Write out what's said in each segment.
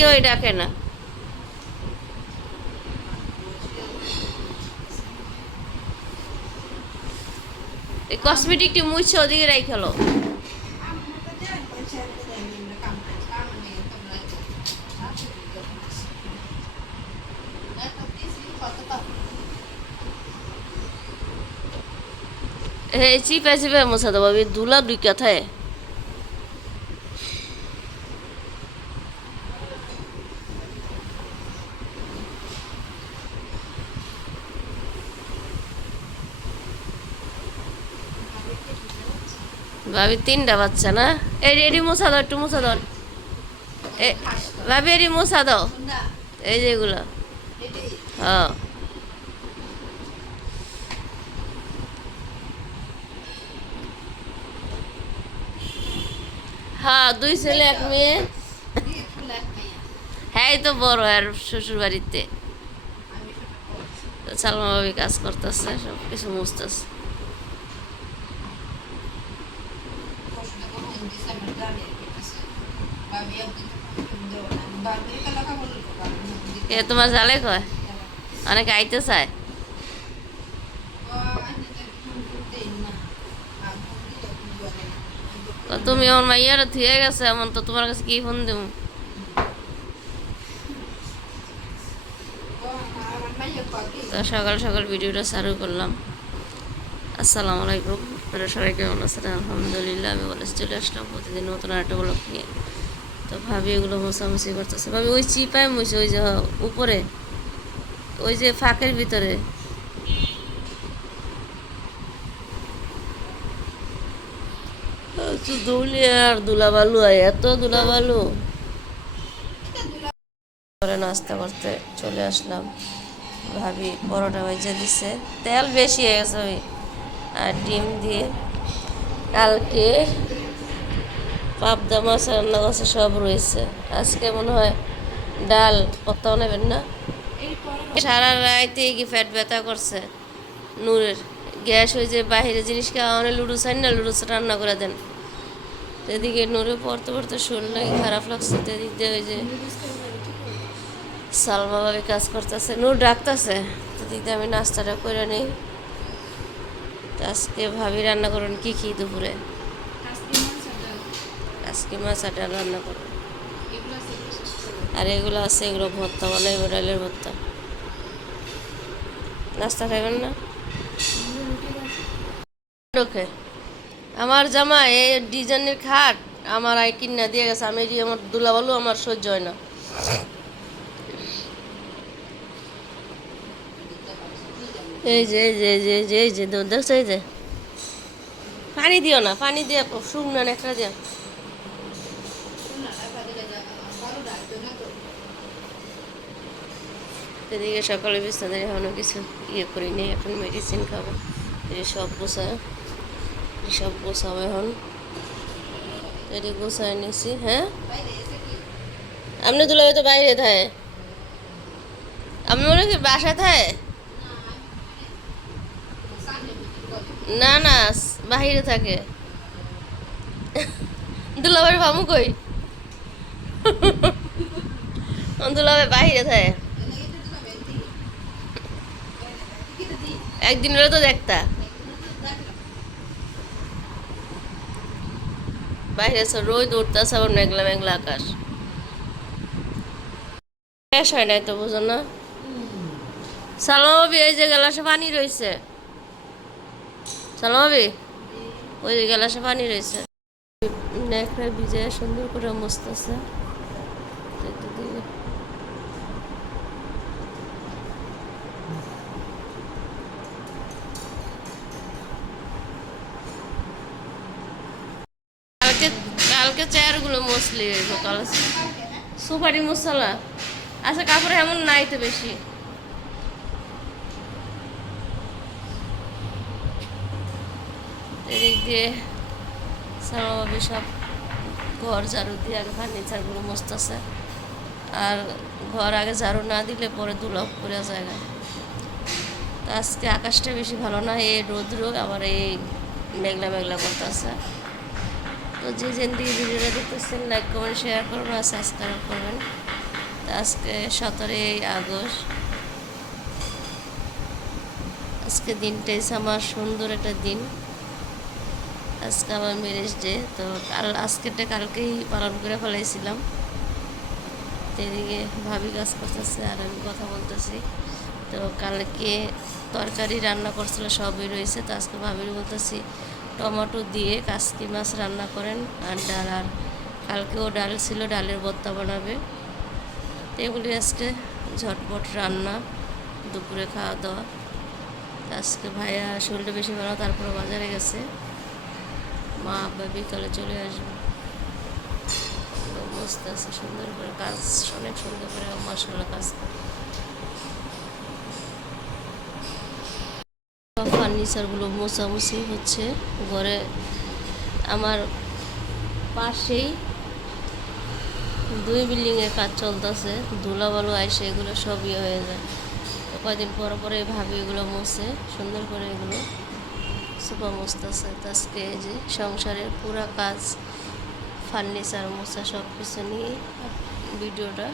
কেউই ডাকে না। এই কসমেটিকটি মুছে ওদিকে রাইখালো। এই চিপা চিপা মুছা দেবো, ধুলা দুই কথায়। ভাবি 3টা বাচ্চা না? এই রেডি মোছা দাও, একটু মোছা দাও। ভাবি এডি মোছা দাও, এই যে এগুলো। হ্যাঁ হ্যাঁ, 2 ছেলে 1 মেয়ে। হ্যাঁ, এই তো বড় আর শ্বশুর বাড়িতে। সালমা ভাবি কাজ করতেছে, সব কিছু মুছতেছে। এ তোমার জালে কয় অনেকে আইতে চায়। তুমি আমার মাইয়ার থুয়ে গেছে এমন, তো তোমার কাছে কি ফোন দেব? তো সকাল সকাল ভিডিওটা চালু করলাম। আসসালামু আলাইকুম, আপনারা সবাই কেমন আছেন? আলহামদুলিল্লাহ, আমি কলেজ চলে আসলাম প্রতিদিন নতুন একটা ব্লগ নিয়ে। তো ভাবি এগুলো মোছামুছি করতেছে। ভাবি ওই চিপায় মুছে, ওই যে উপরে, ওই যে ফাঁকের ভিতরে। ধুলি আর ধুলাবালু, এত ধুলাবালু। করে নাস্তা করতে চলে আসলাম। ভাবি পরোটা ভেজে দিছে, তেল বেশি হয়ে গেছে ওই, আর ডিম দিয়ে। কালকে পাবদা মাছ রান্না করছে, সব রয়েছে। আজকে মনে হয় ডাল কত্তাও নেবেন না। সারা রাইতে কি ফ্যাট ব্যথা করছে নূরের। গ্যাস হয়ে যে বাহিরে জিনিস খাওয়া, অনেক লুডুস আন না, লুডুস রান্না করে দেন। এদিকে নূরে পড়তে পড়তে শরীরটা খারাপ লাগছে। এদিক দিয়ে ওই যে সালমা ভাবে কাজ করতেছে, নূর ডাকতেছে। এদিক দিয়ে আমি নাস্তাটা করে নিই। আজকে ভাবি রান্না করুন কি কি দুপুরে? আজকে মাছ আর ডাল রান্না করুন। আর এগুলো আছে, এগুলো ভর্তা বানাইব, ডালের ভর্তা। নাস্তা খাইবেন না? ওকে, আমার জামা এই ডিজাইনের খাট আমার আই কিনা দিয়ে গেছে। আমি আমার দুলাবালু আমার সহ্য হয় না। এই যে এই যে এই যে এই যে এই যে দেখছো, এই যে পানি দিও না, পানি দিয়ে শুকনো একটা দিয়া। এদিকে সকালে বিছনাদের এখনো কিছু করিনি, এখন মেডিসিন খাবো। সব গোছাবো এখন। এটি গোছায় নিছি। হ্যাঁ, আপনি দুলাভাই তো বাইরে থাকে, আপনি মনে কি বাসায় থাকে? না না, বাহিরে থাকে। দুলাভাইয়ের ভামু কই? দুলাভাই বাহিরে থাকে। একদিন হলে তো দেখতা বাইরে রোদ উঠতেছে, আবার মেঘলা মেঘলা আকাশ। শেষ হয় নাই তো, বুঝো না? সালমাবি এই যে গ্লাসে পানি রয়েছে, সালমাবি ওই যে গ্লাসে পানি রয়েছে। নেকড়ে ভিজে সুন্দর করে মুছতেছে। কালকে কালকে চেয়ারগুলো মুছলি কাল সুপারি মশলা। আচ্ছা, কাপড় এমন নাই তো বেশি। এদিক দিয়ে সালমাবি সব ঘর ঝাড়ু দিয়ে আগে ফার্নিচারগুলো মুছতেছে। আর ঘর আগে ঝাড়ু না দিলে পরে দুলাভ করে যায়। তো আজকে আকাশটা বেশি ভালো না, এই রৌদ্র আবার এই মেঘলা মেঘলা করতেছে। তো যে যেন দিকে ভিডিওটা দেখতেছেন, লাইক কমেন্ট শেয়ার করবেন আর সাবস্ক্রাইব করবেন। তো আজকে 17 আগস্ট। আজকে দিনটাই আমার সুন্দর একটা দিন। আজকে আমার ম্যারেজ ডে। তো আজকেরটা কালকেই পালন করে ফেলাইছিলাম। তো এদিকে ভাবি কাজ করতেছে আর আমি কথা বলতেছি। তো কালকে তরকারি রান্না করছিল, সবই রয়েছে। তো আজকে ভাবির বলতেছি টমেটো দিয়ে কাসকি মাছ রান্না করেন আর ডাল। আর কালকেও ডাল ছিল, ডালের ভর্তা বানাবে। তো এগুলি আজকে ঝটপট রান্না, দুপুরে খাওয়া দাওয়া। আজকে ভাইয়া শরীরটা বেশি ভালো, তারপরে বাজারে গেছে। মা আব্বা বিকালে চলে আসবে। মস্ত আছে, সুন্দর করে কাজ, অনেক সুন্দর করে মাশাআল্লাহ কাজ করে। ফার্নিচারগুলো মোছামুছি হচ্ছে ঘরে। আমার পাশেই 2 বিল্ডিংয়ের কাজ চলতেছে, ধুলা বালু আইসে এগুলো সব হয়ে যায়। তো কয়দিন পর পরে ভাবি এগুলো মুছে সুন্দর করে, এগুলো সুপার মুছতেছে। তো আজকে এই যে সংসারের পুরা কাজ, ফার্নিচার মোছা সব কিছু নিয়ে ভিডিওটা।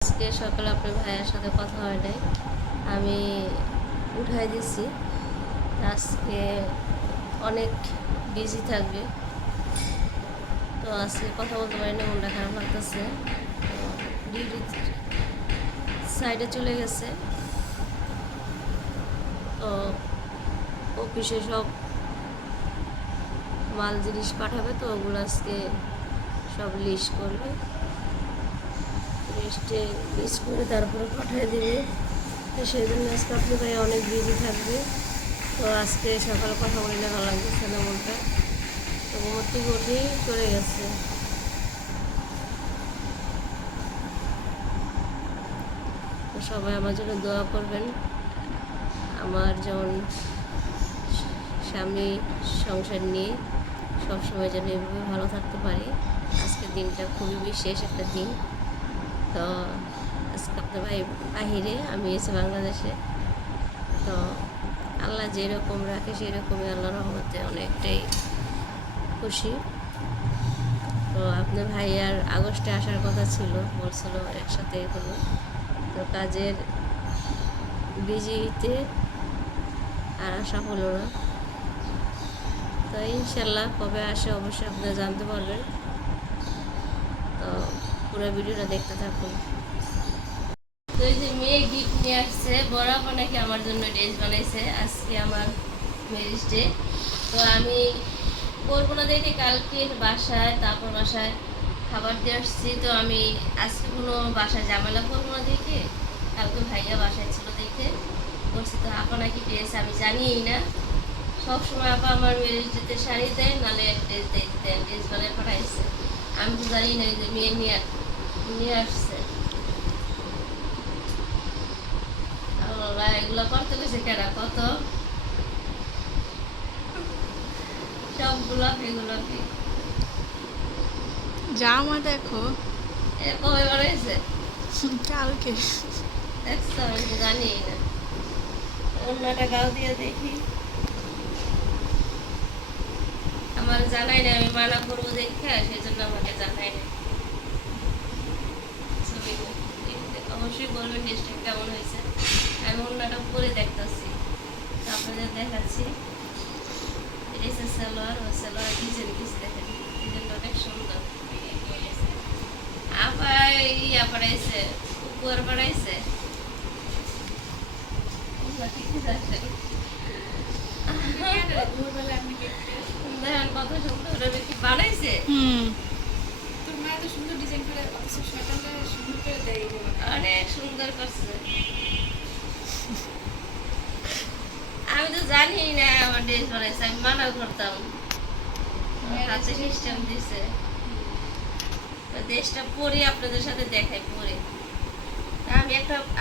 আজকে সকালে আপনার ভাইয়ের সাথে কথা হয় নাই, আমি উঠাই দিছি। আজকে অনেক বিজি থাকবে, তো আজকে কথা বলতে পারি না, মনটা খারাপ লাগতেছে। ডিউটি সাইডে চলে গেছে। তো অফিসে সব মাল জিনিস পাঠাবে, তো ওগুলো আজকে সব লিস্ট করবে, লিস্ট করে তারপরে পাঠিয়ে দেবে। তো সেই জন্য আজকে আপনি ভাই অনেক বিজি থাকবে। তো আজকে সকালে কথা বললে ভালো লাগতেছে না মনটা। তো ঘুমোতে উঠেই চলে গেছে। তো সবাই আমার জন্য দোয়া করবেন, আমার যেমন স্বামী সংসার নিয়ে সবসময় যেন এভাবে ভালো থাকতে পারি। আজকের দিনটা খুবই বিশেষ একটা দিন। তো আজকে আপনার ভাই বাহিরে, আমি এসে বাংলাদেশে। তো আল্লাহ যেরকম রাখে সেরকমই আল্লাহর রহমতে অনেকটাই খুশি। তো আপনার ভাই আর আগস্টে আসার কথা ছিল, বলছিল একসাথে হলো। তো কাজের বিজিতে আর আসা হলো না। তো ইনশাল্লাহ কবে আসে অবশ্যই আপনারা জানতে পারবেন। তো পুরো ভিডিওটা দেখতে থাকুন। তো এই যে মেয়ে গিফট নিয়ে আসছে, বড় আপা নাকি আমার জন্য ড্রেস বানাইছে। আজকে আমার ম্যারেজ ডে। তো আমি করবো না দেখে কালকে বাসায়, তারপর বাসায় খাবার দিয়ে আসছি। তো আমি আজকে কোনো বাসায় ঝামেলা করবো না দেখে কালকে ভাইয়া বাসায় ছিল দেখে করছি। তো আপা নাকি ড্রেস, আমি জানিই না। সবসময় আপা আমার ম্যারেজ ডেতে শাড়ি দেয়, নাহলে ড্রেস দেয়, ড্রেস বানায় পাঠাইছে। আমি তো জানি না যে মেয়ে নিয়ে আসছে। এগুলো করতে গেছে কেনা কত সবগুলো এগুলো কি জামা দেখো, কবে বানাইছে কালকে। দেখছো, আমি তো জানি না। অন্যটা গাও দিয়ে দেখি, আমার জানাই না, আমি মানা করবো দেখে সেই জন্য আমাকে জানাই না। অবশ্যই বলবেন ড্রেসটা কেমন হয়েছে। আমি অন্যটা পরে দেখতেছি, আপনাদের দেখাচ্ছি। ড্রেসের সালোয়ার ও সালোয়ার ডিজাইন কিছু দেখেন, ডিজাইনটা অনেক সুন্দর। আবার ইয়া বাড়াইছে, উপর বাড়াইছে। দেখেন কত সুন্দর কি বানাইছে। অনেক সুন্দর করছে। আমি তো জানি না আমার ড্রেস বানাইছে, আমি মানা করতাম। হাতে সিস্টেম দিছে। ড্রেসটা পরে আপনাদের সাথে দেখাই পরে।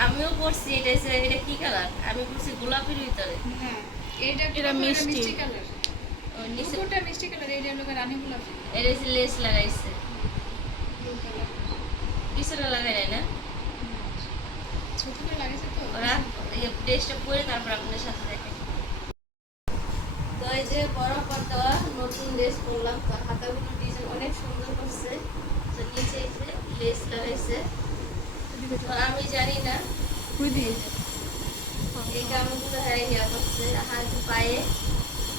আমিও পরছি। এটা কি কালার? আমি পরছি গোলাপির ভিতরে। এটা মিষ্টি কালার। নিচেরটা মিষ্টি কালার, এইটা হলো রানী গোলাপি। এটা লেস লাগাইছে, পিছনে লাগাই নাই না, ছোটটা লাগাইছে তো। ওরা ড্রেসটা পরে তারপর আপনাদের সাথে দেখাই। তো এই যে বরাবর দেওয়া নতুন ড্রেস পরলাম। তো হাতাগুলো ডিজাইন অনেক সুন্দর করছে। তো নিচে এই যে লেস লাগাইছে। তো আমি জানি না এই কামগুলো হ্যাঁ ইয়া করছে, হাত পায়ে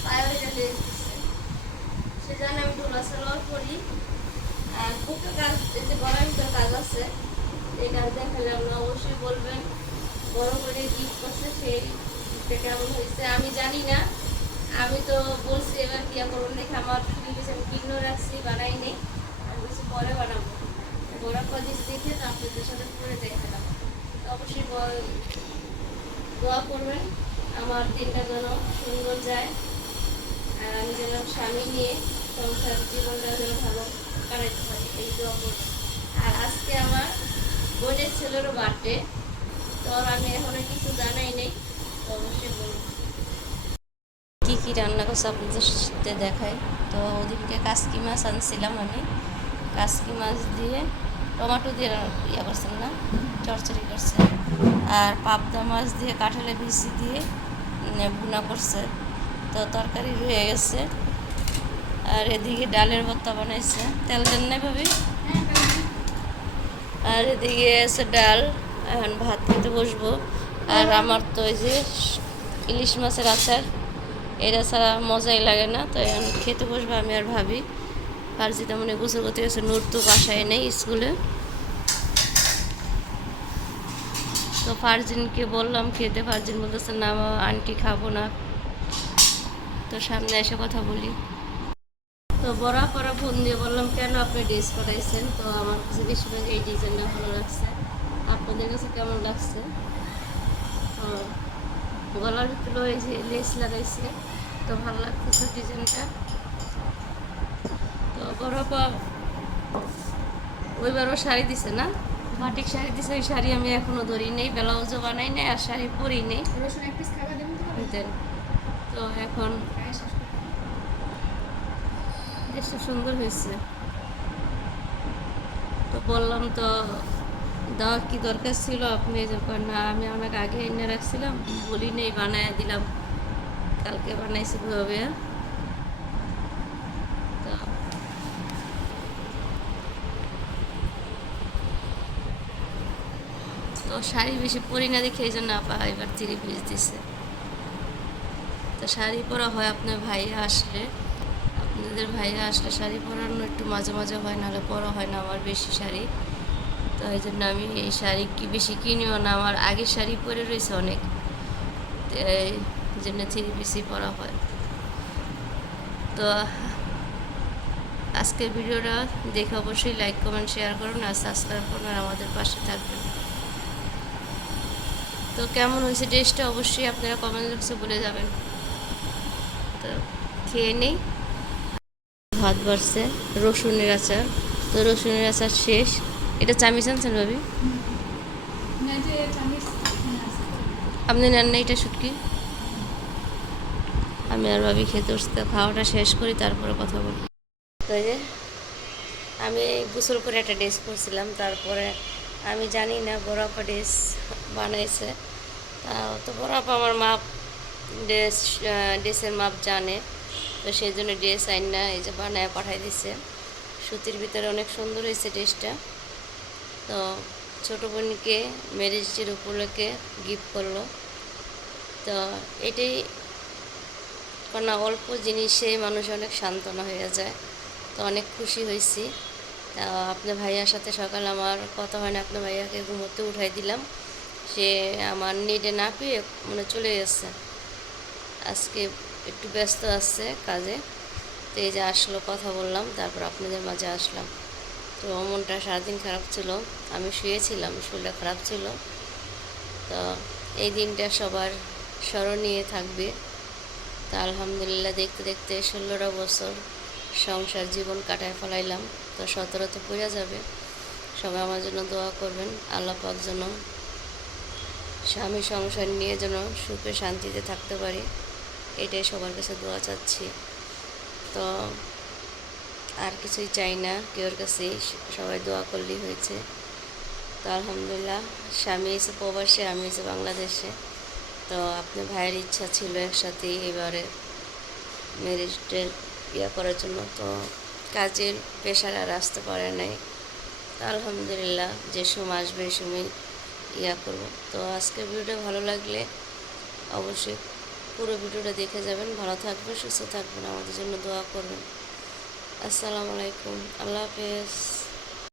পায়ে এটা লেস দিচ্ছে। সেজন্য আমি ঢোলা সালোয়ার পরি। আর বুকে কাজ, এই যে গলার ভিতরে কাজ আছে, এই কাজ দেখালে আপনারা অবশ্যই বলবেন। বড় করে গিফট করছে, সেই গিফটটা কেমন হয়েছে আমি জানি না। আমি তো বলছি এবার কি করবো দেখে আমার ছুটি গেছে, আমি কিনো রাখছি, বানাই নেই। আমি বলছি পরে বানাবো, বড় কদিস দেখে তো আপনাদের সাথে করে দেখালাম। তো অবশ্যই দোয়া করবেন আমার দিনটা যেন সুন্দর যায়, আর আমি যেন স্বামী নিয়ে সংসার জীবনটা যেন ভালো কাটাতে পারি, এই দোয়া করবেন। আর আজকে আমার বোনের ছেলেরও বার্থডে, তো আমি এখনো কিছু জানাই নেই, তো অবশ্যই বলবো কী কী রান্না করছে আপনাদের সাথে দেখাই। তো ওদিনকে কাসকি মাছ আনছিলাম আমি, কাসকি মাছ দিয়ে টমেটো দিয়ে ইয়ে করছেন না, চড়চড়ি করছে। আর পাবদা মাছ দিয়ে কাঁঠালের বিচি দিয়ে ভুনা করছে। তো তরকারি রয়ে গেছে। আর এদিকে ডালের ভর্তা বানাইছে, তেল দেন নাই ভাবি। আর এদিকে আছে ডাল, এখন ভাত খেতে বসবো। আর আমার তো ওই যে ইলিশ মাছের আচার, এটা ছাড়া মজাই লাগে না। তো এখন খেতে বসবো আমি আর ভাবি। ফার্জিটা মনে গোসল করতে গেছে, নূর তো বাসায় নেই, স্কুলে। তো ফার্জিনকে বললাম খেতে, ফার্জিন বলতেছে না আন্টি খাবো না। তো সামনে এসে কথা বলি। তো বড় পরা ফোন দিয়ে বললাম কেন আপনি ড্রেস করাইছেন। তো আমার কাছে বেশিরভাগ এই ডিজাইনটা ভালো লাগছে, আপনাদের কাছে কেমন লাগছে। গলার ভিতরে এই যে লেস লাগাইছে, তো ভালো লাগতেছে ডিজাইনটা। তো বড় ওইবারও শাড়ি দিছে না, বাটিক শাড়ি দিছে, ওই শাড়ি আমি এখনো ধরি নেই, ব্লাউজও বানাই নাই, আর শাড়ি পরি নেই। রসুন এক পিস খাবার দেবেন তো এখন বেশ সুন্দর হয়েছে। তো বললাম তো দেওয়ার কি দরকার ছিল, আপনি যখন না আমি অনেক আগে এনে রাখছিলাম, বলি নেই, বানায় দিলাম, কালকে বানাইছি ভাবে। তো তো শাড়ি বেশি পরি না দেখে এই জন্য আপা এবার 3 পিস দিছে। তো শাড়ি পরা হয় আপনার ভাইয়া আসলে, আপনাদের ভাইয়া আসলে শাড়ি পরানো একটু মাঝে মাঝে হয়, নাহলে পরা হয় না আমার বেশি শাড়ি। তো এই জন্য আমি এই শাড়ি কি বেশি কিনিও না, আমার আগের শাড়ি পরে রয়েছে অনেক, এই জন্য 3 পিসই পরা হয়। তো আজকের ভিডিওটা দেখে অবশ্যই লাইক কমেন্ট শেয়ার করুন, আর সাবস্ক্রাইব করুন, আর আমাদের পাশে থাকবেন। তো কেমন হয়েছে ড্রেসটা অবশ্যই আপনারা কমেন্ট বক্সে বলে যাবেন। তো খেয়ে নেই। ভাত বাড়ছে, রসুনের আচার। তো রসুনের আচার শেষ। এটা চামিচ আনছেন ভাবি? না যে চামিচ আপনি নেন না এটা শুটকি? আমি আর ভাবি খেতে উঠতে, খাওয়াটা শেষ করি তারপরে কথা বলি। তো এই যে আমি গোসল করে একটা ড্রেস করছিলাম, তারপরে আমি জানি না বড় আপা ড্রেস বানাইছে। তো বড় আপা আমার মাপ ড্রেসের মাপ জানে, তো সেই জন্য ড্রেস আইন না এই যে বানায় পাঠাই দিছে। সুতির ভিতরে অনেক সুন্দর হয়েছে ড্রেসটা। তো ছোটো বোনকে ম্যারেজ ডের উপলক্ষে গিফট করলো। তো এটাই না, অল্প জিনিসে মানুষ অনেক সান্ত্বনা হয়ে যায়। তো অনেক খুশি হয়েছি। আপনার ভাইয়ার সাথে সকাল আমার কথা হয় না, আপনার ভাইয়াকে ঘুমোতে উঠাই দিলাম, সে আমার নিডে না পেয়ে মানে চলে গেছে, আজকে একটু ব্যস্ত আছে কাজে। তো এই যে আসলো, কথা বললাম, তারপর আপনাদের মাঝে আসলাম। তো মনটা সারাদিন খারাপ ছিল, আমি শুয়েছিলাম, শরীরটা খারাপ ছিল। তো এই দিনটা সবার স্মরণীয় থাকবে। তা আলহামদুলিল্লাহ দেখতে দেখতে 16টা বছর সংসার জীবন কাটায় ফেলাইলাম। তো 17 তো পড়ে যাবে। সবাই আমার জন্য দোয়া করবেন, আল্লাহ পাক যেন স্বামী সংসার নিয়ে যেন সুখে শান্তিতে থাকতে পারি, এটাই সবার কাছে দোয়া চাচ্ছি। তো আর কিছুই চাই না কেউর কাছেই, সবাই দোয়া করলেই হয়েছে। তো আলহামদুলিল্লাহ স্বামী এসে প্রবাসে, আমি এসে বাংলাদেশে। তো আপনার ভাইয়ের ইচ্ছা ছিল একসাথেই এবারে ম্যারেজের ইয়ে করার জন্য। তো কাজের প্রেশার আর আসতে পারে নাই, আলহামদুলিল্লাহ, যে সময় আসবে এই সময় ইয়া করব। তো আজকে ভিডিওটা ভালো লাগলে অবশ্যই পুরো ভিডিওটা দেখে যাবেন। ভালো থাকবেন, সুস্থ থাকবেন, আমাদের জন্য দোয়া করবেন। আসসালামু আলাইকুম, আল্লাহ হাফেজ।